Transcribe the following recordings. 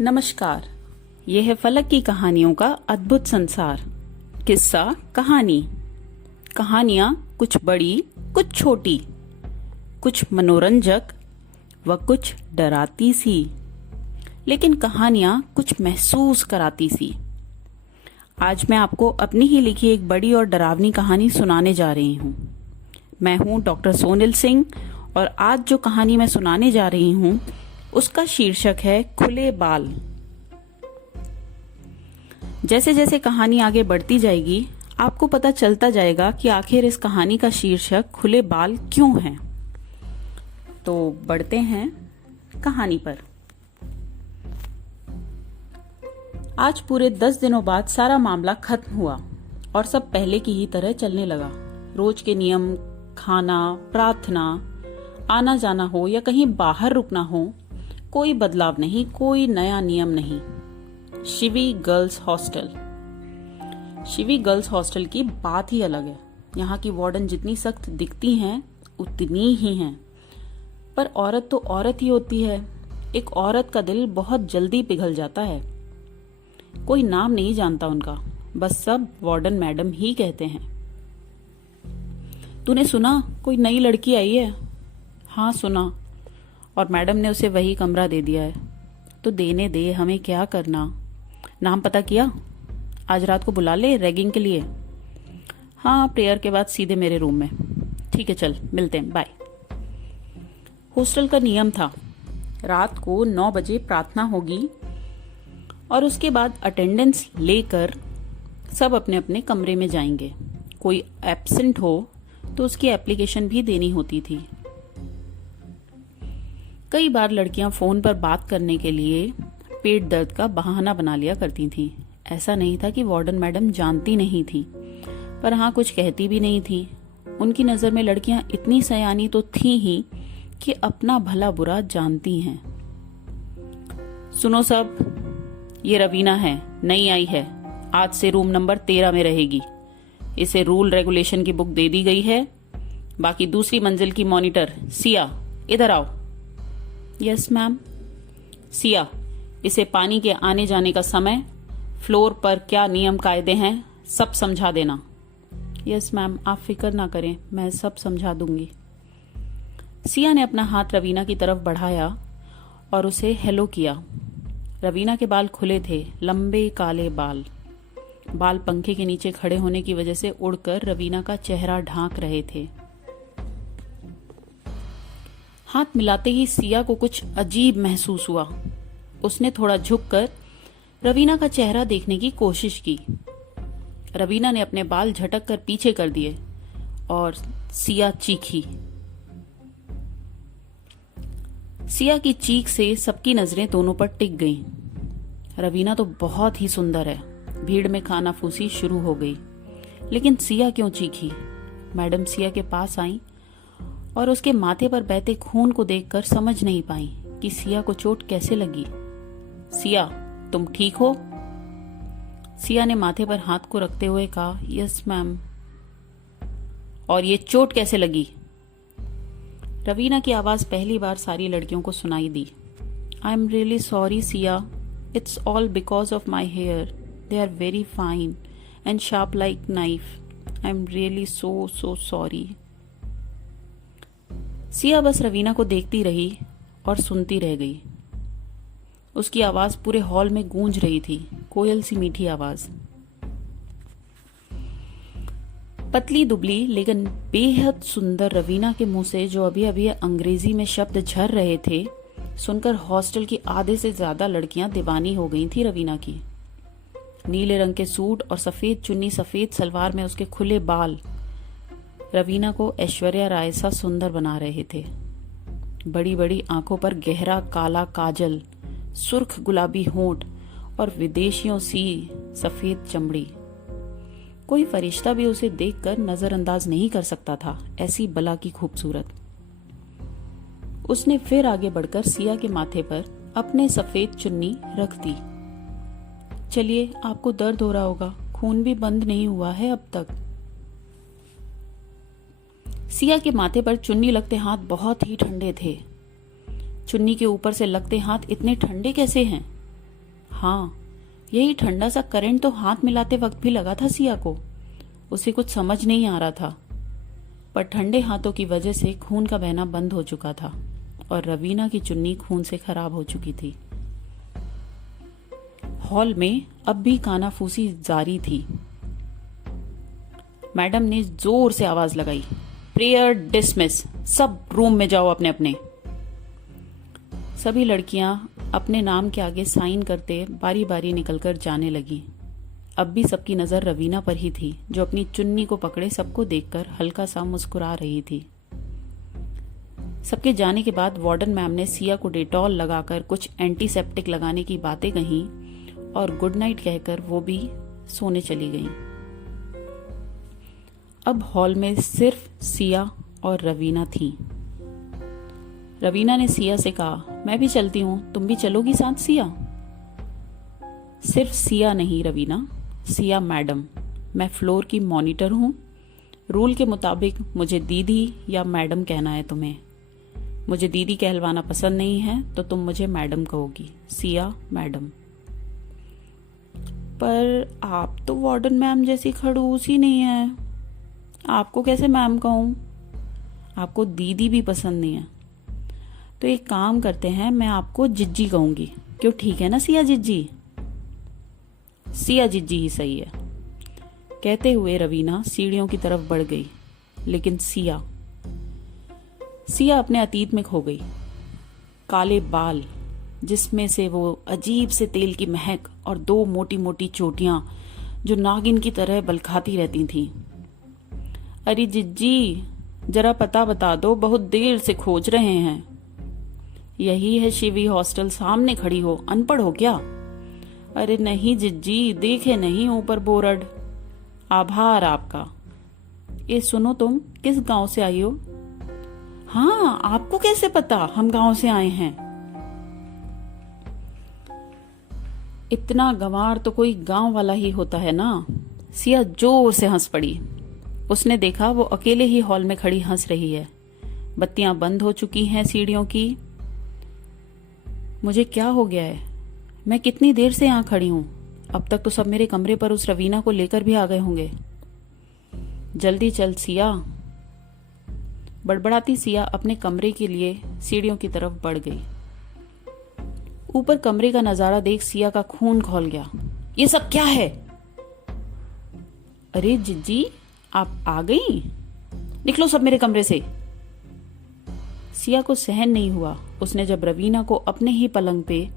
नमस्कार। यह है फलक की कहानियों का अद्भुत संसार। किस्सा कहानी। कहानियां कुछ बड़ी, कुछ छोटी, कुछ मनोरंजक व कुछ डराती सी, लेकिन कहानियां कुछ महसूस कराती सी। आज मैं आपको अपनी ही लिखी एक बड़ी और डरावनी कहानी सुनाने जा रही हूं। मैं हूं डॉक्टर सोनिल सिंह और आज जो कहानी मैं सुनाने जा रही हूं उसका शीर्षक है खुले बाल। जैसे जैसे कहानी आगे बढ़ती जाएगी आपको पता चलता जाएगा कि आखिर इस कहानी का शीर्षक खुले बाल क्यों है। तो बढ़ते हैं कहानी पर। आज पूरे 10 दिनों बाद सारा मामला खत्म हुआ और सब पहले की ही तरह चलने लगा। रोज के नियम, खाना, प्रार्थना, आना जाना हो या कहीं बाहर रुकना हो, कोई बदलाव नहीं, कोई नया नियम नहीं। Shivi girls hostel. Shivi girls hostel की बात ही अलग है। यहाँ की वार्डन जितनी सख्त दिखती हैं उतनी ही हैं, पर औरत तो औरत ही होती है। एक औरत का दिल बहुत जल्दी पिघल जाता है। कोई नाम नहीं जानता उनका, बस सब वार्डन मैडम ही कहते हैं। तूने सुना कोई नई लड़की आई है? हाँ सुना, और मैडम ने उसे वही कमरा दे दिया है। तो देने दे, हमें क्या करना। नाम पता किया? आज रात को बुला ले रैगिंग के लिए। हाँ, प्रेयर के बाद सीधे मेरे रूम में। ठीक है, चल मिलते हैं, बाय। हॉस्टल का नियम था, रात को 9 बजे प्रार्थना होगी और उसके बाद अटेंडेंस लेकर सब अपने अपने कमरे में जाएंगे। कोई एब्सेंट हो तो उसकी एप्लीकेशन भी देनी होती थी। कई बार लड़कियां फोन पर बात करने के लिए पेट दर्द का बहाना बना लिया करती थीं। ऐसा नहीं था कि वार्डन मैडम जानती नहीं थी, पर हाँ कुछ कहती भी नहीं थी। उनकी नजर में लड़कियां इतनी सयानी तो थी ही कि अपना भला बुरा जानती हैं। सुनो सब, ये रवीना है, नई आई है, आज से रूम नंबर 13 में रहेगी। इसे रूल रेगुलेशन की बुक दे दी गई है। बाकी दूसरी मंजिल की मॉनिटर सिया, इधर आओ। Yes ma'am. सिया, इसे पानी के आने जाने का समय, फ्लोर पर क्या नियम कायदे हैं, सब समझा देना। यस मैम, आप फिक्र ना करें, मैं सब समझा दूंगी। सिया ने अपना हाथ रवीना की तरफ बढ़ाया और उसे हेलो किया। रवीना के बाल खुले थे, लंबे काले बाल। बाल पंखे के नीचे खड़े होने की वजह से उड़कर रवीना का चेहरा ढांक रहे थे। हाथ मिलाते ही सिया को कुछ अजीब महसूस हुआ। उसने थोड़ा झुककर रवीना का चेहरा देखने की कोशिश की। रवीना ने अपने बाल झटक कर पीछे कर दिए और सिया चीखी। सिया की चीख से सबकी नजरें दोनों पर टिक गईं। रवीना तो बहुत ही सुंदर है। भीड़ में खानाफूसी शुरू हो गई। लेकिन सिया क्यों चीखी? मैडम सिया के पास आई और उसके माथे पर बहते खून को देखकर समझ नहीं पाई कि सिया को चोट कैसे लगी। सिया, तुम ठीक हो? सिया ने माथे पर हाथ को रखते हुए कहा, यस मैम। और ये चोट कैसे लगी? रवीना की आवाज पहली बार सारी लड़कियों को सुनाई दी। I am really sorry Siya, it's all because of my hair, they are very fine and sharp like knife. I am really so sorry. Siya बस रवीना को देखती रही और सुनती रह गई। उसकी आवाज पूरे हॉल में गूंज रही थी, कोयल सी मीठी आवाज। पतली दुबली लेकिन बेहद सुंदर रवीना के मुंह से जो अभी अभी अंग्रेजी में शब्द झर रहे थे, सुनकर हॉस्टल की आधे से ज्यादा लड़कियां दीवानी हो गई थी रवीना की। नीले रंग के सूट और सफेद चुन्नी, सफेद सलवार में उसके खुले बाल रवीना को ऐश्वर्या राय सा सुंदर बना रहे थे। बड़ी बड़ी आंखों पर गहरा काला काजल, सुर्ख गुलाबी होंठ और विदेशियों सी सफेद चमड़ी। कोई फरिश्ता भी उसे देखकर नजरअंदाज नहीं कर सकता था, ऐसी बला की खूबसूरत। उसने फिर आगे बढ़कर सिया के माथे पर अपने सफेद चुन्नी रख दी। चलिए, आपको दर्द हो रहा होगा, खून भी बंद नहीं हुआ है अब तक। सिया के माथे पर चुन्नी लगते हाथ बहुत ही ठंडे थे। चुन्नी के ऊपर से लगते हाथ इतने ठंडे कैसे हैं? हाँ, यही ठंडा सा करंट तो हाथ मिलाते वक्त भी लगा था सिया को। उसे कुछ समझ नहीं आ रहा था, पर ठंडे हाथों की वजह से खून का बहना बंद हो चुका था और रवीना की चुन्नी खून से खराब हो चुकी थी। हॉल में अब भी कानाफूसी जारी थी। मैडम ने जोर से आवाज लगाई, प्रेयर डिसमिस, सब रूम में जाओ अपने अपने। सभी लड़कियां अपने नाम के आगे साइन करते बारी बारी निकलकर जाने लगी। अब भी सबकी नजर रवीना पर ही थी, जो अपनी चुन्नी को पकड़े सबको देखकर हल्का सा मुस्कुरा रही थी। सबके जाने के बाद वार्डन मैम ने सिया को डेटॉल लगाकर कुछ एंटीसेप्टिक लगाने की बातें कहीं और गुड नाइट कहकर वो भी सोने चली गईं। अब हॉल में सिर्फ सिया और रवीना थी। रवीना ने सिया से कहा, मैं भी चलती हूँ, तुम भी चलोगी साथ सिया? सिर्फ सिया नहीं रवीना, सिया मैडम, मैं फ्लोर की मॉनिटर हूँ। रूल के मुताबिक मुझे दीदी या मैडम कहना है तुम्हें। मुझे दीदी कहलवाना पसंद नहीं है तो तुम मुझे मैडम कहोगी, सिया मैडम। पर आप तो वार्डन मैम जैसी खड़ूस ही नहीं है, आपको कैसे मैम कहूँ? आपको दीदी भी पसंद नहीं है तो एक काम करते हैं, मैं आपको जिज्जी कहूंगी। क्यों, ठीक है ना सिया जिज्जी? सिया जिज्जी ही सही है। कहते हुए रवीना सीढ़ियों की तरफ बढ़ गई, लेकिन सिया अपने अतीत में खो गई। काले बाल जिसमें से वो अजीब से तेल की महक और दो मोटी मोटी चोटियां जो नागिन की तरह बलखाती रहती थीं। अरे जिज्जी, जरा पता बता दो, बहुत देर से खोज रहे हैं। यही है शिवी हॉस्टल, सामने खड़ी हो, अनपढ़ हो क्या? अरे नहीं जिज्जी, देखे नहीं ऊपर बोर्ड। आभार आपका। ये सुनो, तुम किस गांव से आई हो? हाँ, आपको कैसे पता हम गांव से आए हैं? इतना गंवार तो कोई गांव वाला ही होता है ना। सिया जोर से हंस पड़ी। उसने देखा वो अकेले ही हॉल में खड़ी हंस रही है। बत्तियां बंद हो चुकी हैं सीढ़ियों की। मुझे क्या हो गया है? मैं कितनी देर से यहाँ खड़ी हूँ? अब तक तो सब मेरे कमरे पर उस रवीना को लेकर भी आ गए होंगे। जल्दी चल सिया। बड़बड़ाती सिया अपने कमरे के लिए सीढ़ियों की तरफ बढ़ गई। ऊपर कमरे का नजारा देख सिया का खून खौल गया। ये सब क्या है? अरे जिज्जी, आप आ गई? निकलो सब मेरे कमरे से। सिया को सहन नहीं हुआ। उसने जब रवीना को अपने ही पलंग पे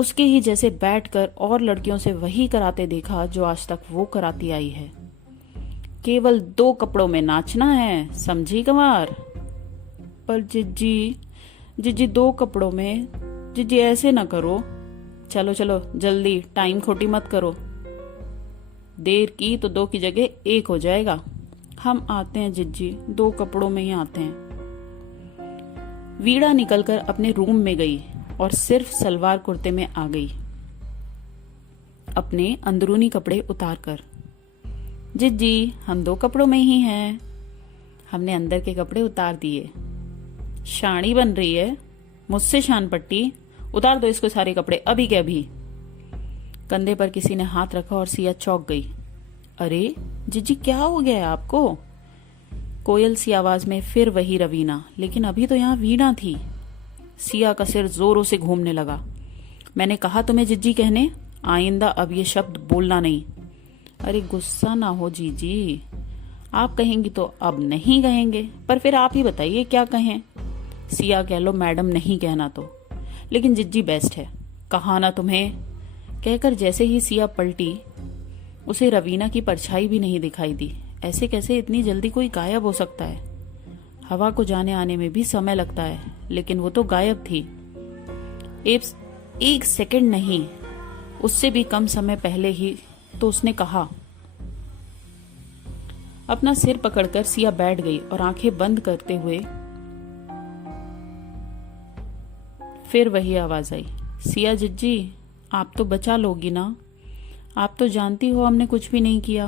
उसके ही जैसे बैठकर और लड़कियों से वही कराते देखा जो आज तक वो कराती आई है। केवल 2 कपड़ों में नाचना है, समझी गंवार? पर जिज्जी 2 कपड़ों में? जिज्जी ऐसे ना करो। चलो चलो जल्दी, टाइम खोटी मत करो। देर की तो 2 की जगह 1 हो जाएगा। हम आते हैं जिज्जी, 2 कपड़ों में ही आते हैं। वीणा निकलकर अपने रूम में गई और सिर्फ सलवार कुर्ते में आ गई, अपने अंदरूनी कपड़े उतारकर। जिज्जी, हम 2 कपड़ों में ही हैं। हमने अंदर के कपड़े उतार दिए। शानी बन रही है, मुझसे शान पट्टी। उतार दो इसको सारे कपड़े, अभी के अभी। कंधे पर किसी ने हाथ रखा और सिया चौंक गई। अरे जिज्जी, क्या हो गया है आपको? कोयल सी आवाज में फिर वही रवीना, लेकिन अभी तो यहाँ वीणा थी। सिया का सिर जोरों से घूमने लगा। मैंने कहा तुम्हें जिज्जी कहने, आइंदा अब ये शब्द बोलना नहीं। अरे गुस्सा ना हो जीजी, आप कहेंगी तो अब नहीं कहेंगे, पर फिर आप ही बताइए क्या कहें। सिया कह लो, मैडम नहीं कहना तो, लेकिन जिज्जी बेस्ट है। कहा ना तुम्हें। कहकर जैसे ही सिया पलटी, उसे रवीना की परछाई भी नहीं दिखाई दी। ऐसे कैसे इतनी जल्दी कोई गायब हो सकता है? हवा को जाने आने में भी समय लगता है, लेकिन वो तो गायब थी। एक सेकंड नहीं, उससे भी कम समय पहले ही तो उसने कहा। अपना सिर पकड़कर सिया बैठ गई और आंखें बंद करते हुए फिर वही आवाज आई, सिया जिज्जी, आप तो बचा लोगी ना? आप तो जानती हो हमने कुछ भी नहीं किया।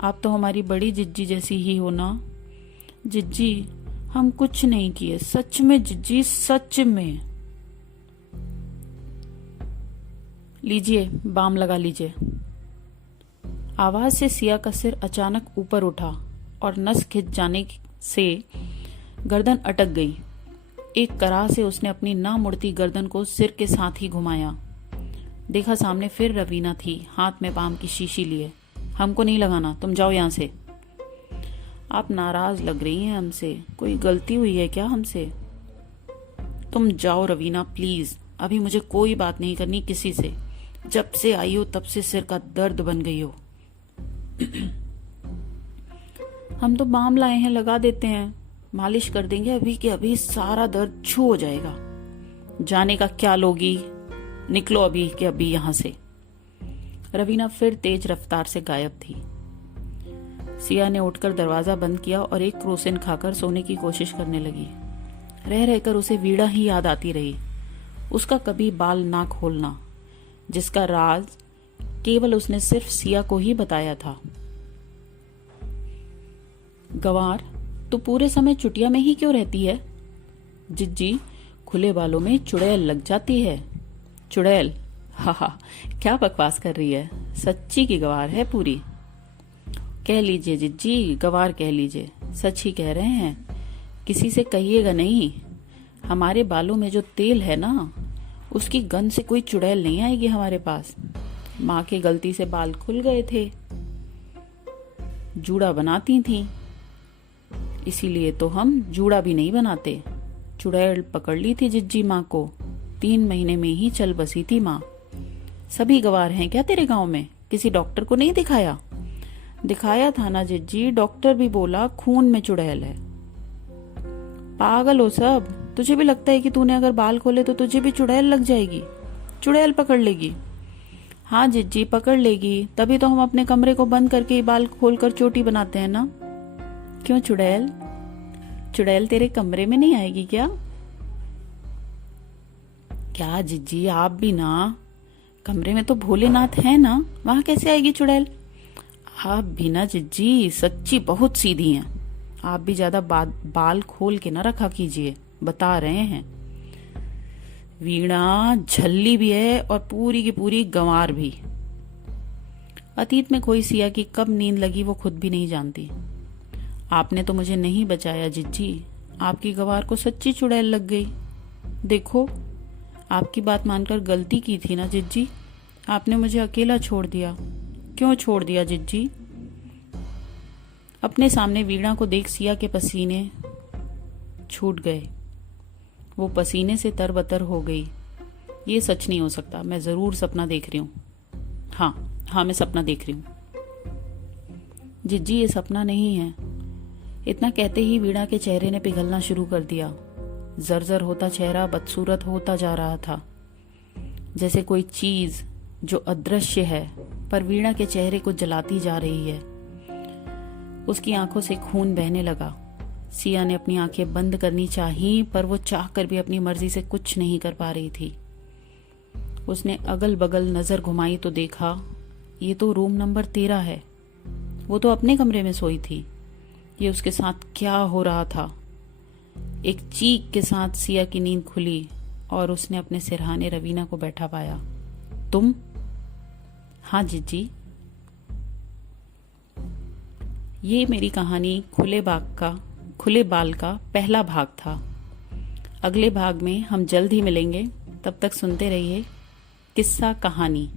आप तो हमारी बड़ी जिज्जी जैसी ही हो ना? जिज्जी, हम कुछ नहीं किए, सच में जिज्जी, सच में। लीजिए, बाम लगा लीजिए। आवाज से सिया का सिर अचानक ऊपर उठा और नस खिंच जाने से गर्दन अटक गई। एक कराह से उसने अपनी ना मुड़ती गर्दन को सिर के साथ ही घुमाया। देखा सामने फिर रवीना थी, हाथ में बाम की शीशी लिए। हमको नहीं लगाना, तुम जाओ यहाँ से। आप नाराज लग रही हैं हमसे, कोई गलती हुई है क्या हमसे? तुम जाओ रवीना प्लीज, अभी मुझे कोई बात नहीं करनी किसी से। जब से आई हो तब से सिर का दर्द बन गई हो। हम तो बाम लाए हैं, लगा देते हैं, मालिश कर देंगे अभी के अभी, सारा दर्द छू हो जाएगा। जाने का क्या लोगी, निकलो अभी के अभी यहां से। रवीना फिर तेज रफ्तार से गायब थी। सिया ने उठकर दरवाजा बंद किया और एक क्रोसिन खाकर सोने की कोशिश करने लगी। रह रहकर उसे वीणा ही याद आती रही, उसका कभी बाल ना खोलना, जिसका राज केवल उसने सिर्फ सिया को ही बताया था। गंवार, तू पूरे समय चुटिया में ही क्यों रहती है? जिज्जी, खुले बालों में चुड़ैल लग जाती है। चुड़ैल? हा, क्या बकवास कर रही है, सच्ची की गंवार है पूरी। कह लीजिए जिज्जी, गंवार कह लीजिए, सच ही कह रहे हैं, किसी से कहिएगा नहीं। हमारे बालों में जो तेल है ना, उसकी गंध से कोई चुड़ैल नहीं आएगी हमारे पास। माँ के गलती से बाल खुल गए थे, जूड़ा बनाती थी, इसीलिए तो हम जूड़ा भी नहीं बनाते। चुड़ैल पकड़ ली थी जिज्जी माँ को, 3 महीने में ही चल बसी थी माँ। सभी गंवार हैं क्या तेरे गांव में? किसी डॉक्टर को नहीं दिखाया? दिखाया था ना जिज्जी, डॉक्टर भी बोला खून में चुड़ैल है। पागल हो सब, तुझे भी लगता है कि तूने अगर बाल खोले तो तुझे भी चुड़ैल लग जाएगी, चुड़ैल पकड़ लेगी? हाँ जिज्जी, पकड़ लेगी, तभी तो हम अपने कमरे को बंद करके बाल खोलकर चोटी बनाते हैं ना। क्यों चुड़ैल? चुड़ैल तेरे कमरे में नहीं आएगी क्या? क्या जिज्जी, आप भी ना, कमरे में तो भोलेनाथ है ना, वहां कैसे आएगी चुड़ैल? आप भी ना जिज्जी, सच्ची बहुत सीधी हैं। आप भी ज्यादा बाल खोल के ना रखा कीजिए, बता रहे हैं। वीणा झल्ली भी है और पूरी की पूरी गंवार भी। अतीत में खोई सिया की कब नींद लगी वो खुद भी नहीं जानती। आपने तो मुझे नहीं बचाया जिज्जी, आपकी गंवार को सच्ची चुड़ैल लग गई। देखो, आपकी बात मानकर गलती की थी ना जिज्जी, आपने मुझे अकेला छोड़ दिया। क्यों छोड़ दिया जिज्जी? अपने सामने वीणा को देख सिया के पसीने छूट गए, वो पसीने से तरबतर हो गई। ये सच नहीं हो सकता, मैं जरूर सपना देख रही हूँ। हाँ, मैं सपना देख रही हूँ। जिज्जी, ये सपना नहीं है। इतना कहते ही वीणा के चेहरे ने पिघलना शुरू कर दिया। जर्जर होता चेहरा बदसूरत होता जा रहा था, जैसे कोई चीज जो अदृश्य है पर वीणा के चेहरे को जलाती जा रही है। उसकी आंखों से खून बहने लगा। सिया ने अपनी आंखें बंद करनी चाही, पर वो चाह कर भी अपनी मर्जी से कुछ नहीं कर पा रही थी। उसने अगल बगल नजर घुमाई तो देखा, ये तो रूम नंबर 13 है। वो तो अपने कमरे में सोई थी। ये उसके साथ क्या हो रहा था? एक चीख के साथ सिया की नींद खुली और उसने अपने सिरहाने रवीना को बैठा पाया। तुम? हाँ जिज्जी। ये मेरी कहानी खुले बाल का पहला भाग था। अगले भाग में हम जल्द ही मिलेंगे। तब तक सुनते रहिए किस्सा कहानी।